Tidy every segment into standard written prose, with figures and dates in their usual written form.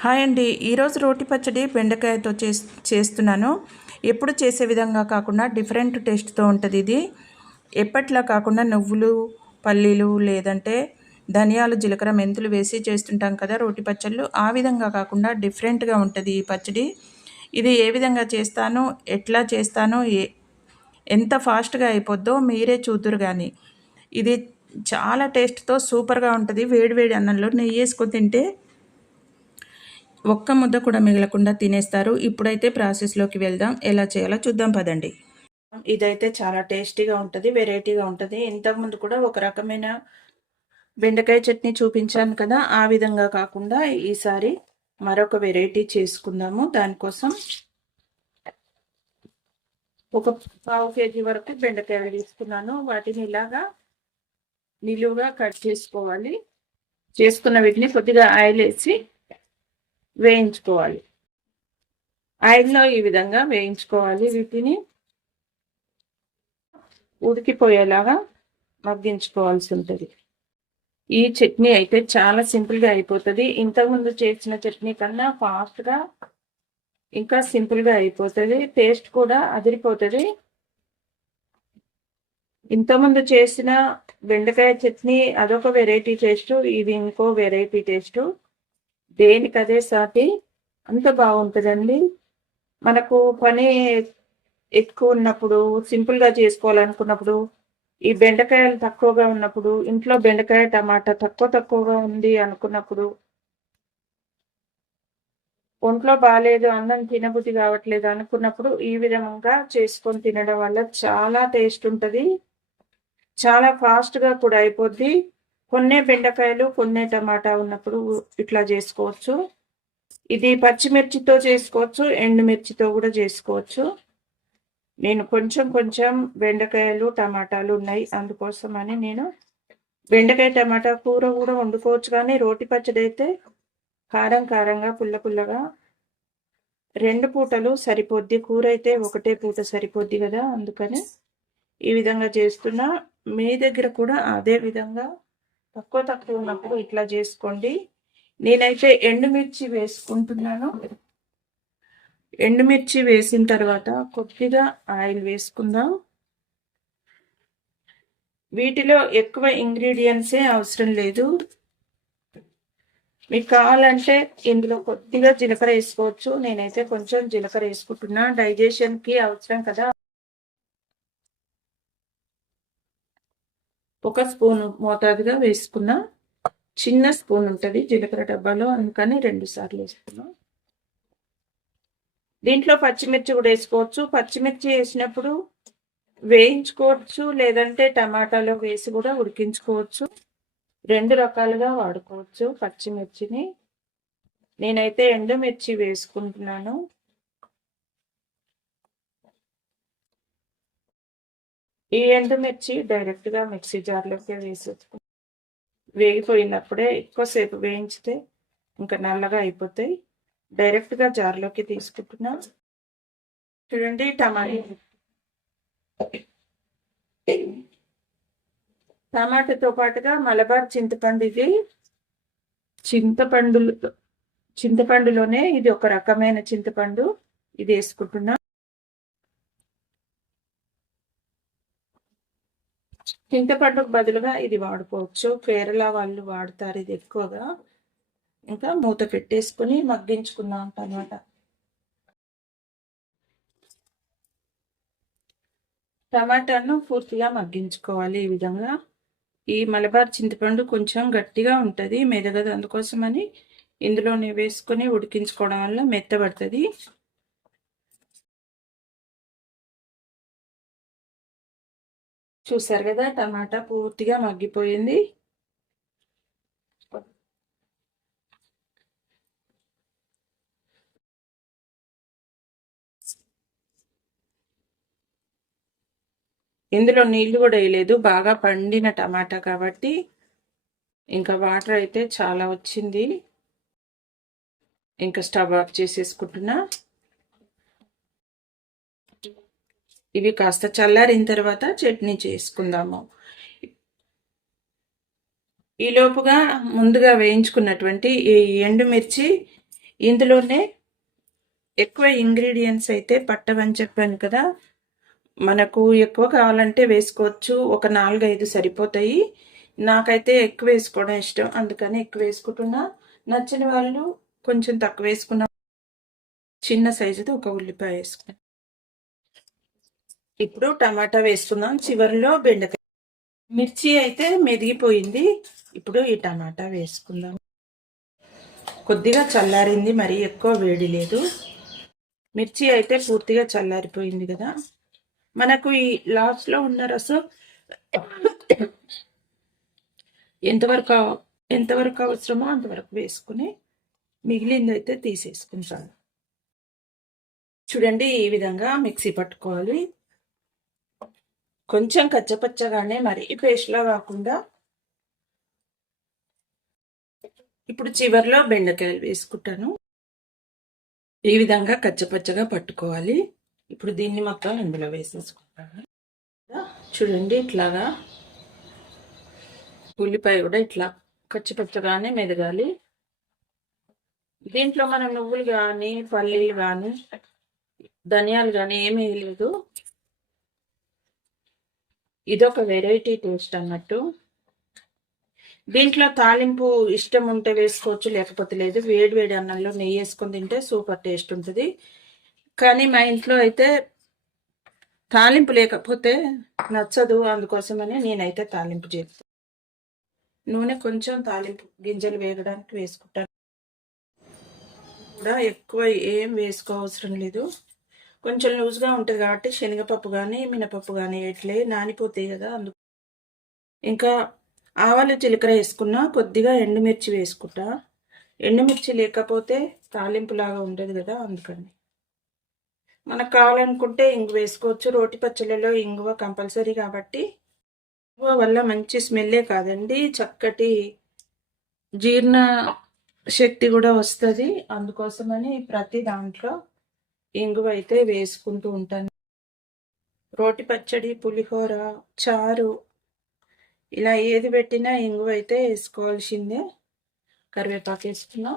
Hi అండి. ఈరోజు రోటి పచ్చడి బెండకాయతో చేస్తున్నాను. ఎప్పుడు చేసే విధంగా కాకుండా డిఫరెంట్ టేస్ట్తో ఉంటుంది. ఇది ఎప్పట్లా కాకుండా నువ్వులు, పల్లీలు లేదంటే ధనియాలు, జీలకర్ర, మెంతులు వేసి చేస్తుంటాం కదా రోటి పచ్చళ్ళు. ఆ విధంగా కాకుండా డిఫరెంట్గా ఉంటుంది ఈ పచ్చడి. ఇది ఏ విధంగా చేస్తానో, ఎట్లా చేస్తానో, ఎంత ఫాస్ట్గా అయిపోద్దో మీరే చూద్దురు కానీ. ఇది చాలా టేస్ట్తో సూపర్గా ఉంటుంది. వేడి వేడి అన్నంలో నెయ్యి వేసుకొని తింటే ఒక్క ముద్ద కూడా మిగలకుండా తినేస్తారు. ఇప్పుడైతే ప్రాసెస్లోకి వెళ్దాం. ఎలా చేయాలో చూద్దాం పదండి. ఇదైతే చాలా టేస్టీగా ఉంటుంది, వెరైటీగా ఉంటుంది. ఇంతకుముందు కూడా ఒక రకమైన బెండకాయ చట్నీ చూపించాను కదా, ఆ విధంగా కాకుండా ఈసారి మరొక వెరైటీ చేసుకుందాము. దానికోసం ఒక పావు కేజీ వరకు బెండకాయలు తీసుకున్నాను. వాటిని ఇలాగా నిలువుగా కట్ చేసుకోవాలి. చేసుకున్న వీటిని కొద్దిగా ఆయిల్ వేసి వేయించుకోవాలి. ఆయిల్లో ఈ విధంగా వేయించుకోవాలి. వీటిని ఉడికిపోయేలాగా మగ్గించుకోవాల్సి ఉంటుంది. ఈ చట్నీ అయితే చాలా సింపుల్గా అయిపోతుంది. ఇంతకుముందు చేసిన చట్నీ కన్నా ఫాస్ట్గా ఇంకా సింపుల్గా అయిపోతుంది. టేస్ట్ కూడా అదిరిపోతుంది. ఇంతకుముందు చేసిన బెండకాయ చట్నీ అదొక వెరైటీ టేస్ట్, ఇది ఇంకో వెరైటీ టేస్ట్. దేనికదే సాటి అంత బాగుంటుందండి. మనకు పని ఎక్కువ ఉన్నప్పుడు, సింపుల్గా చేసుకోవాలనుకున్నప్పుడు, ఈ బెండకాయలు తక్కువగా ఉన్నప్పుడు, ఇంట్లో బెండకాయ టమాటా తక్కువగా ఉంది అనుకున్నప్పుడు, ఒంట్లో బాగాలేదు, అన్నం తినబుద్ధి కావట్లేదు అనుకున్నప్పుడు ఈ విధంగా చేసుకొని తినడం వల్ల చాలా టేస్ట్ ఉంటుంది. చాలా ఫాస్ట్గా కూడా అయిపోద్ది. కొన్నే బెండకాయలు కొన్నే టమాటా ఉన్నప్పుడు ఇట్లా చేసుకోవచ్చు. ఇది పచ్చిమిర్చితో చేసుకోవచ్చు, ఎండుమిర్చితో కూడా చేసుకోవచ్చు. నేను కొంచెం బెండకాయలు టమాటాలు ఉన్నాయి, అందుకోసమని నేను బెండకాయ టమాటా కూర కూడా వండుకోవచ్చు. కానీ రోటి పచ్చడి అయితే కారంగా పుల్లగా 2 పూటలు సరిపోద్ది. కూర అయితే ఒకటే పూట సరిపోద్ది కదా, అందుకని ఈ విధంగా చేస్తున్నా. మీ దగ్గర కూడా అదే విధంగా తక్కువ ఉన్నప్పుడు ఇట్లా చేసుకోండి. నేనైతే ఎండుమిర్చి వేసుకుంటున్నాను. ఎండుమిర్చి వేసిన తర్వాత కొద్దిగా ఆయిల్ వేసుకుందాం. వీటిలో ఎక్కువ ఇంగ్రీడియంట్సే అవసరం లేదు. మీకు కావాలంటే ఇందులో కొద్దిగా జీలకర్ర వేసుకోవచ్చు. నేనైతే కొంచెం జీలకర్ర వేసుకుంటున్నా, డైజెషన్కి అవసరం కదా. 1 స్పూన్ మోతాదుగా వేసుకున్నా. చిన్న స్పూన్ ఉంటుంది జీలకర్ర డబ్బాలో, అందుకని 2 సార్లు వేసుకున్నాం. దీంట్లో పచ్చిమిర్చి కూడా వేసుకోవచ్చు. పచ్చిమిర్చి వేసినప్పుడు వేయించుకోవచ్చు, లేదంటే టమాటాలో వేసి కూడా ఉడికించుకోవచ్చు. 2 రకాలుగా వాడుకోవచ్చు పచ్చిమిర్చిని. నేనైతే ఎండుమిర్చి వేసుకుంటున్నాను. ఈ ఎండుమిర్చి డైరెక్ట్గా మిక్సీ జార్లోకి వేసేసుకుంటాం. వేగిపోయినప్పుడే ఎక్కువసేపు వేయించితే ఇంకా నల్లగా అయిపోతాయి. డైరెక్ట్గా జార్లోకి తీసుకుంటున్నా. చూడండి, టమాటాతో పాటుగా మలబార్ చింతపండు, ఇది చింతపండులోనే ఇది ఒక రకమైన చింతపండు, ఇది వేసుకుంటున్నా. చింతపండుకు బదులుగా ఇది వాడుకోవచ్చు. కేరళ వాళ్ళు వాడతారు ఇది ఎక్కువగా. ఇంకా మూత పెట్టేసుకుని మగ్గించుకున్నాం టమాటాను పూర్తిగా మగ్గించుకోవాలి. ఈ విధంగా ఈ మలబార్ చింతపండు కొంచెం గట్టిగా ఉంటుంది, మెదగదు. అందుకోసమని ఇందులోనే వేసుకొని ఉడికించుకోవడం వల్ల మెత్తబడుతుంది. చూసారు కదా, టమాటా పూర్తిగా మగ్గిపోయింది. ఇందులో నీళ్లు కూడా వేయలేదు, బాగా పండిన టమాటా కాబట్టి. ఇంకా వాటర్ అయితే చాలా వచ్చింది. ఇంకా స్టవ్ ఆఫ్ చేసేసుకుంటున్నా. ఇవి కాస్త చల్లారిన తర్వాత చట్నీ చేసుకుందాము. ఈ లోపుగా ముందుగా వేయించుకున్నటువంటి ఈ ఎండుమిర్చి ఇందులోనే ఎక్కువ ఇంగ్రీడియంట్స్ అయితే పట్టవని చెప్పాను కదా, మనకు ఎక్కువ కావాలంటే వేసుకోవచ్చు. ఒక 4-5 సరిపోతాయి. నాకైతే ఎక్కువ వేసుకోవడం ఇష్టం, అందుకని ఎక్కువ వేసుకుంటున్నా. నచ్చిన వాళ్ళు కొంచెం తక్కువ వేసుకున్నా. చిన్న సైజుది ఒక ఉల్లిపాయ వేసుకున్నాం. ఇప్పుడు టమాటా వేసుకుందాం. చివరిలో బెండకాయ. మిర్చి అయితే మెదిగిపోయింది. ఇప్పుడు ఈ టమాటా వేసుకుందాం. కొద్దిగా చల్లారింది, మరీ ఎక్కువ వేడి లేదు. మిర్చి అయితే పూర్తిగా చల్లారిపోయింది కదా. మనకు ఈ లాస్ట్లో ఉన్న రసం ఎంతవరకు అవసరమో అంతవరకు వేసుకుని మిగిలింది అయితే తీసేసుకుంటాను. చూడండి, ఈ విధంగా మిక్సీ పట్టుకోవాలి. కొంచెం కచ్చపచ్చగానే, మరీ పేస్ట్లా కాకుండా. ఇప్పుడు చివరిలో బెండకాయలు వేసుకుంటాను. ఈ విధంగా కచ్చపచ్చగా పట్టుకోవాలి. ఇప్పుడు దీన్ని మొత్తం ఇందులో వేసేసుకుంటాను. చూడండి, ఇట్లాగా ఉల్లిపాయ కూడా ఇట్లా కచ్చపచ్చగానే మెదగాలి. దీంట్లో మనం నువ్వులు కానీ, పల్లీలు కానీ, ధనియాలు కానీ ఏమీ లేదు. ఇదొక వెరైటీ టేస్ట్ అన్నట్టు. దీంట్లో తాలింపు ఇష్టం ఉంటే వేసుకోవచ్చు, లేకపోతే లేదు. వేడి వేడి అన్నంలో నెయ్యి వేసుకొని తింటే సూపర్ టేస్ట్ ఉంటుంది. కానీ మా ఇంట్లో అయితే తాలింపు లేకపోతే నచ్చదు, అందుకోసమని నేనైతే తాలింపు చేస్తాను. నూనె కొంచెం తాలింపు గింజలు వేగడానికి వేసుకుంటాను. కూడా ఎక్కువ ఏం వేసుకోవసరం లేదు. కొంచెం లూజ్గా ఉంటుంది కాబట్టి శనగపప్పు కానీ మినపప్పు కానీ ఎట్లే నానిపోతాయి కదా. అందుకు ఇంకా ఆవాలు జీలకర్ర వేసుకున్నా. కొద్దిగా ఎండుమిర్చి వేసుకుంటా. ఎండుమిర్చి లేకపోతే తాలింపులాగా ఉండదు కదా, అందుకని. మనకు కావాలనుకుంటే ఇంగువ వేసుకోవచ్చు. రోటి పచ్చళ్ళలో ఇంగువ కంపల్సరీ కాబట్టి. ఇంగువ వల్ల మంచి స్మెల్లే కాదండి, చక్కటి జీర్ణ శక్తి కూడా వస్తుంది. అందుకోసమని ప్రతి దాంట్లో ఇంగువ అయితే వేసుకుంటూ ఉంటాను. రోటి పచ్చడి, పులిహోర, చారు ఇలా ఏది పెట్టినా ఇంగువ అయితే వేసుకోవాల్సిందే. కరివేపాకు వేసుకున్నా.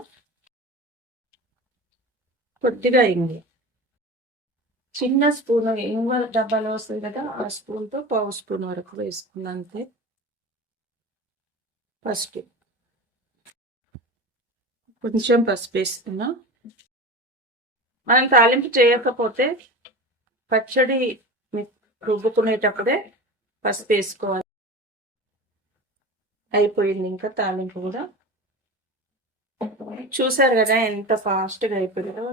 కొద్దిగా ఇంగువ, చిన్న స్పూన్ ఇంగువ డబ్బాలో వస్తుంది కదా, ఆ స్పూన్తో 1/2 స్పూన్ వరకు వేసుకున్నా అంతే. పసుపు, కొంచెం పసుపు వేస్తున్నా. మనం తాలింపు చేయకపోతే పచ్చడి రుబ్బుకునేటప్పుడే పసుపు వేసుకోవాలి. అయిపోయింది ఇంకా తాలింపు కూడా. చూసారు కదా ఎంత ఫాస్ట్గా అయిపోయిందో.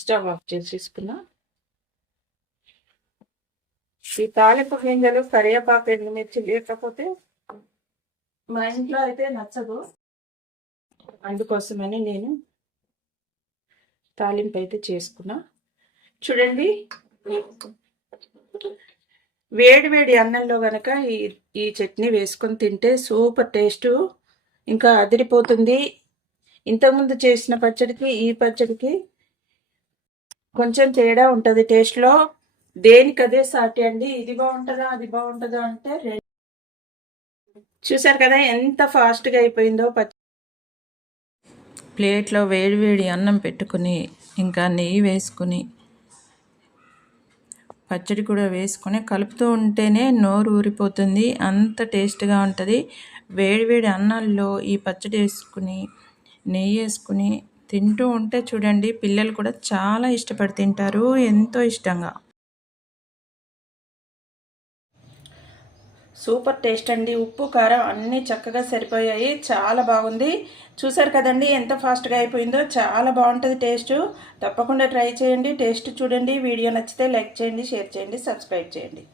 స్టవ్ ఆఫ్ చేసేసుకున్నా. ఈ తాలింపు గింజలు, కరివేపాకు, ఎండుమిర్చి లేకపోతే మా ఇంట్లో అయితే నచ్చదు, అందుకోసమని నేను తాలింపు అయితే చేసుకున్నా. చూడండి, వేడి వేడి అన్నంలో కనుక ఈ చట్నీ వేసుకొని తింటే సూపర్ టేస్ట్, ఇంకా అదిరిపోతుంది. ఇంతకుముందు చేసిన పచ్చడికి ఈ పచ్చడికి కొంచెం తేడా ఉంటుంది టేస్ట్లో. దేనికదే సాటి అండి. ఇది బాగుంటుందా అది బాగుంటుందా అంటే చూసారు కదా ఎంత ఫాస్ట్గా అయిపోయిందో. ప్లేట్లో వేడి వేడి అన్నం పెట్టుకుని ఇంకా నెయ్యి వేసుకుని పచ్చడి కూడా వేసుకొని కలుపుతూ ఉంటేనే నోరు ఊరిపోతుంది, అంత టేస్ట్గా ఉంటుంది. వేడివేడి అన్నాల్లో ఈ పచ్చడి వేసుకుని నెయ్యి వేసుకుని తింటూ ఉంటే చూడండి, పిల్లలు కూడా చాలా ఇష్టపడి తింటారు, ఎంతో ఇష్టంగా. సూపర్ టేస్ట్ అండి. ఉప్పు కారం అన్నీ చక్కగా సరిపోయాయి, చాలా బాగుంది. చూసారు కదండి ఎంత ఫాస్ట్గా అయిపోయిందో. చాలా బాగుంటుంది టేస్ట్. తప్పకుండా ట్రై చేయండి, టేస్ట్ చూడండి. వీడియో నచ్చితే లైక్ చేయండి, షేర్ చేయండి, సబ్స్క్రైబ్ చేయండి.